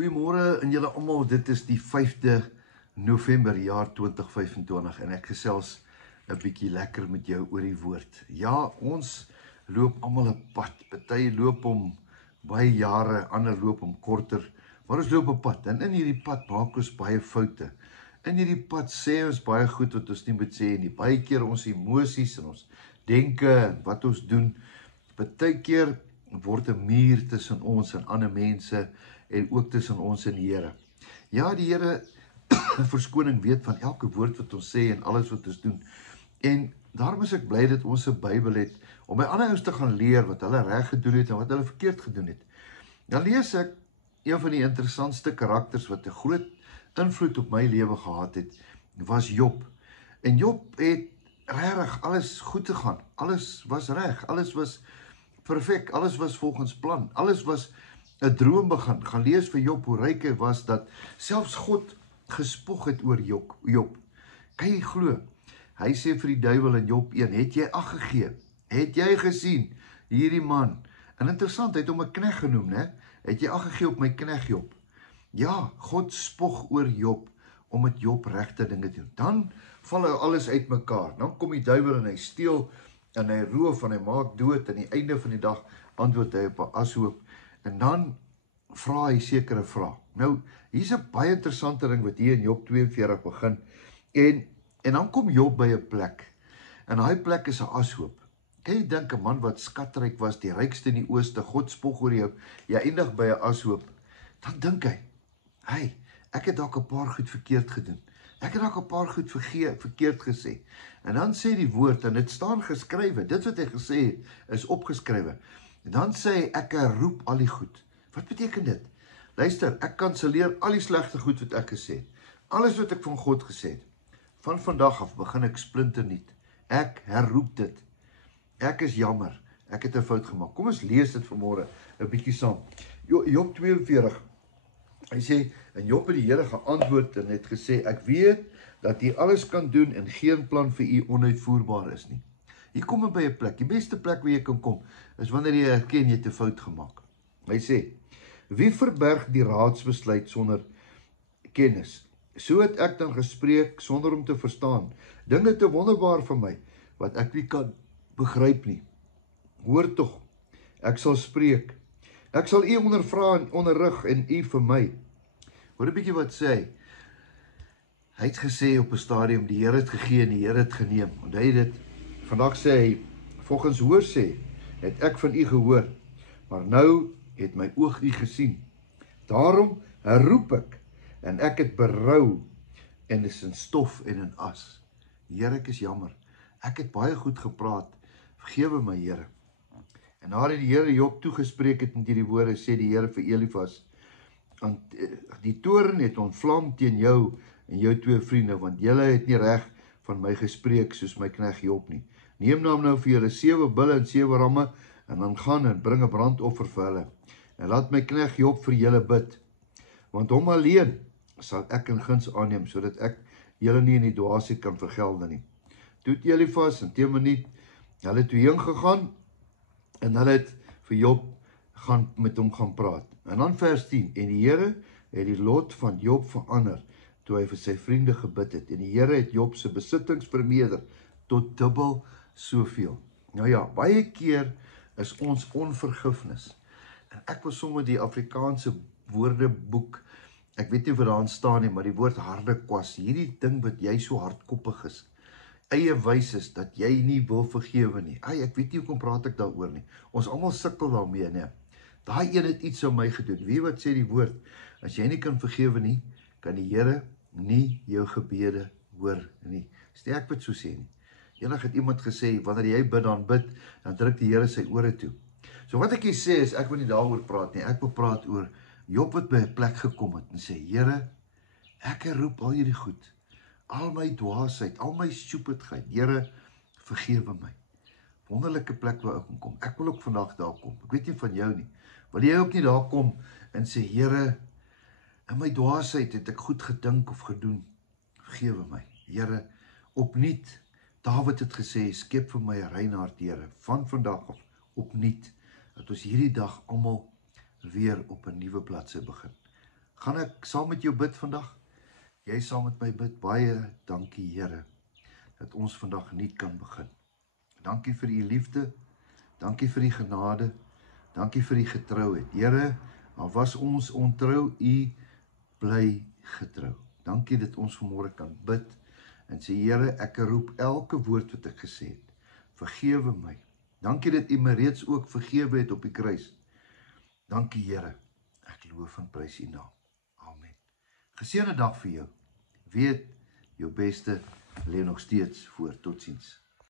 Goeiemôre aan julle almal. Dit is die 5de November jaar 2025 en ek gesels 'n bietjie lekker met jou oor die woord. Ja, ons loop almal 'n pad. Party loop om baie jare, ander loop om korter, maar ons loop 'n pad en in hierdie pad maak ons baie foute. In hierdie pad sê ons baie goed wat ons nie moet sê nie. Baie keer ons emosies en ons denke en wat ons doen, baie keer word 'n muur tussen ons en ander mense en ook tussen ons en die Here. Ja, die Here verskoning weet van elke woord wat ons sê en alles wat ons doen. En daarom is ek bly dat ons 'n Bybel het om by ander ouens te gaan leer wat hulle reg gedoen het en wat hulle verkeerd gedoen het. Dan lees ek een van die interessantste karakters wat 'n groot invloed op my lewe gehad het, was Job. En Job het regtig alles goed gegaan. Alles was reg, alles was perfek, alles was volgens plan. Alles was 'n droom begin. Gaan lees vir Job hoe ryk hy was dat selfs God gespog het oor Job. Kan jy glo? Hy sê vir die duiwel in Job 1, het jy ag gegee? Het jy gesien hierdie man? En interessant, hy het hom 'n knegg genoem, né? Het jy ag gegee op my knegg Job? Ja, God spog oor Job omdat Job regte dinge doen. Dan val alles uitmekaar. Dan kom die duiwel en hy steel en hy roof en hy maak dood en aan die einde van die dag antwoord hy op 'n ashoop. En dan vra hy sekere vrae. Nou, hier's 'n baie interessante ding wat hier in Job 42 begin. En dan kom Job by 'n plek. En daai plek is 'n ashoop. Kan jy dink 'n man wat skatryk was, die rykste in die ooste, God spog oor jou, jy eindig by 'n ashoop. Dan dink hy, hey, ek het dalk 'n paar goed verkeerd gedoen. Ek het dalk 'n paar goed verkeerd gesê. En dan sê die woord, en dit staan geskrywe, dit wat hy gesê het, is opgeskrywe. En dan sê hy, ek roep al die goed. Wat beteken dit? Luister, ek kanselleer al die slegte goed wat ek gesê het. Alles wat ek van God gesê het. Van vandag af begin ek splinternuut. Ek herroep dit. Ek is jammer. Ek het 'n fout gemaak. Kom ons lees dit vanmôre 'n bietjie saam. Job 42. Hy sê, en Job het die Here geantwoord en het gesê, ek weet dat U alles kan doen en geen plan vir U onuitvoerbaar is nie. Hier kom hy by 'n plek. Die beste plek waar jy kan kom is wanneer jy erken jy het 'n fout gemaak. Hy sê, wie verberg die raadsbesluit sonder kennis? So het ek dan gespreek sonder om te verstaan. Dinge te wonderbaar vir my wat ek nie kan begryp nie. Hoor tog, ek sal spreek. Ek sal U ondervra en onderrig en U vir my. Hoor 'n bietjie wat sê hy. Hy het gesê op 'n stadium, die Here het gegee en die Here het geneem. En hy het dit, vandag sê hy, volgens hoor sê, het ek van U gehoor, maar nou het my oog U gesien. Daarom herroep ek, en ek het berou, en is in stof en in as. Here, ek is jammer. Ek het baie goed gepraat. Vergewe my, Here. En nadat die Here Job toegespreek het met hierdie woorde, sê die Here vir Elifas, die toorn het ontvlam teen jou en jou twee vriende, want julle het nie reg van my gespreek soos my knegg Job nie. Neem nou vir julle 7 bulle en 7 ramme en dan gaan en bring 'n brandoffer vir hulle. En laat my knegg Job vir julle bid, want hom alleen sal ek in guns aanneem, sodat ek julle nie in die dwaasheid kan vergelde nie. Toe het Elifas en Teemaniet, hulle toe heen gegaan, en hulle het vir Job met hom gaan praat. En dan vers 10, en die Here het die lot van Job verander, toe hy vir sy vriende gebid het. En die Here het Job se besittings vermeerder, tot dubbel soveel. Nou ja, baie keer is ons onvergifnis. En ek wil sommer die Afrikaanse woordeboek, ek weet nie wat daarin staan nie, maar die woord harde kwas, hierdie ding wat jy so hardkoppig is, eie wys is, dat jy nie wil vergewe nie. Ek weet nie hoekom praat ek daaroor nie. Ons almal sukkel daarmee, nee. Daai een het iets aan my gedoen. Wie wat sê die woord? As jy nie kan vergewe nie, kan die Here nie jou gebede hoor nie. Stel ek wat so sê nie. Eendag het iemand gesê, wanneer jy bid, dan druk die Here sy ore toe. So wat ek hier sê is, ek wil nie daaroor praat nie. Ek wil praat oor Job wat by 'n plek gekom het en sê, Here, ek herroep al hierdie goed. Al my dwaasheid, al my stupidheid, Here, vergewe my. Wonderlike plek waar ek kan kom. Ek wil ook vandag daar kom. Ek weet nie van jou nie. Wil jy ook nie daar kom en sê, Here, in my dwaasheid het ek goed gedink of gedoen. Vergewe my. Here, opnuut, Dawid het gesê, skep vir my 'n rein hart, Here, van vandag af opnuut, dat ons hierdie dag almal weer op 'n nuwe bladsy begin. Gaan ek saam met jou bid vandag? Jy saam met my bid. Baie dankie Here, dat ons vandag nuut kan begin. Dankie vir u liefde, dankie vir die genade, dankie vir die getrouheid. Here, al was ons ontrou, u bly getrou. Dankie dat ons vanmôre kan bid en sê, Here, ek roep elke woord wat ek gesê het. Vergewe my. Dankie dat u my reeds ook vergewe het op die kruis. Dankie Here, ek loof en prys u naam. Amen. Geseënde dag vir jou. Weet, jou beste lê nog steeds voor. Totsiens.